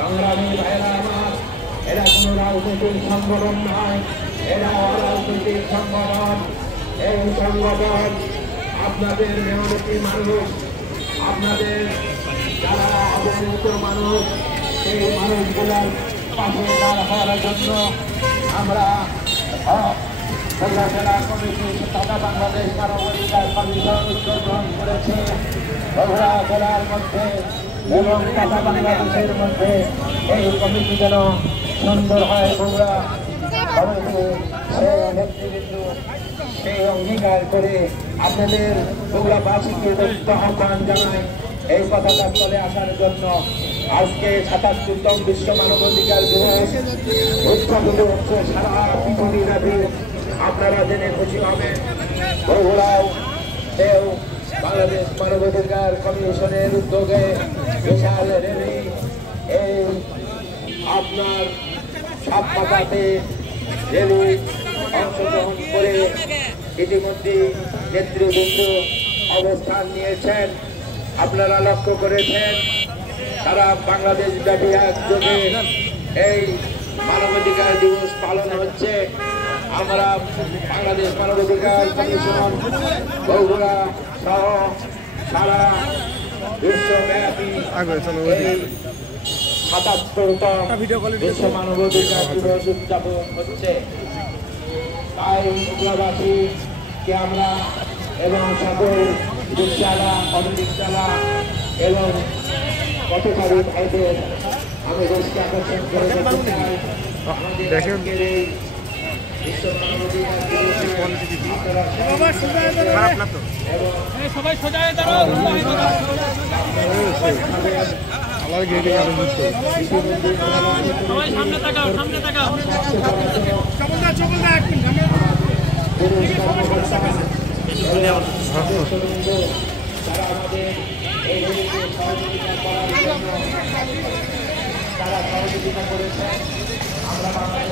সংগ্রামী ভাইরা আমার, এরা কোনো রাজনৈতিক সংগঠন নয়, এরা অরাজনৈতিক সংগঠন। এই সংগঠন আপনাদের মেহনতি মানুষ, আপনাদের যারা অবহেলিত মানুষ, সেই মানুষগুলোর পাশে দাঁড় হওয়ার জন্য আমরা খুলনা জেলা কমিটি তথা বাংলাদেশ মানবাধিকার কমিশন উদ্যোগ গ্রহণ করেছে। বগুড়া জেলার মধ্যে এবং তথা বাংলাদেশের মধ্যে এই কমিটি যেন সুন্দর হয়। বগুড়া কমিটি সেই নেতৃবৃন্দ সেই অঙ্গীকার করে আপনাদের বগুড়াবাসীকে আহ্বান জানায় এই পতাকা তলে আসার জন্য। আজকে ৭৭তম বিশ্ব মানবাধিকার দিবস উদযাপিত হচ্ছে সারা পৃথিবী ব্যাপী। আপনারা জেনে খুশি হবেন, বগুড়াও বাংলাদেশ মানবাধিকার কমিশনের উদ্যোগে বিশাল র্যালি এই আপনার সাতপাতাতে র্যালি অংশগ্রহণ করে ইতিমধ্যে নেতৃবৃন্দ অবস্থান নিয়েছেন। আপনারা লক্ষ্য করেছেন তারা বাংলাদেশ ব্যাপী একযোগে এই মানবাধিকার দিবস পালন হচ্ছে। আমরা বাংলাদেশ মানবাধিকার কমিশন বগুড়া সহ সারা বিশ্বব্যাপী ৭৭তম বিশ্ব মানবাধিকার দিবস উদযাপন হচ্ছে। তাই বগুড়াবাসীকে আমরা এবং সকল রিক্সাওয়ালা, অটো রিক্সাওয়ালা এবং পথচারী ভাইদের আমি দৃষ্টি আকর্ষণ করে বলতে চাই, আমাদের এই বিশ্ব মানবাধিকার দিবসে সবাই সোজায় দাঁড়াও। সবাই সামনে তাকাও, সামনে তাকাও। তারা আমাদের এই সহযোগিতা করার জন্য তারা সহযোগিতা করেছেন। আমরা বাংলাদেশ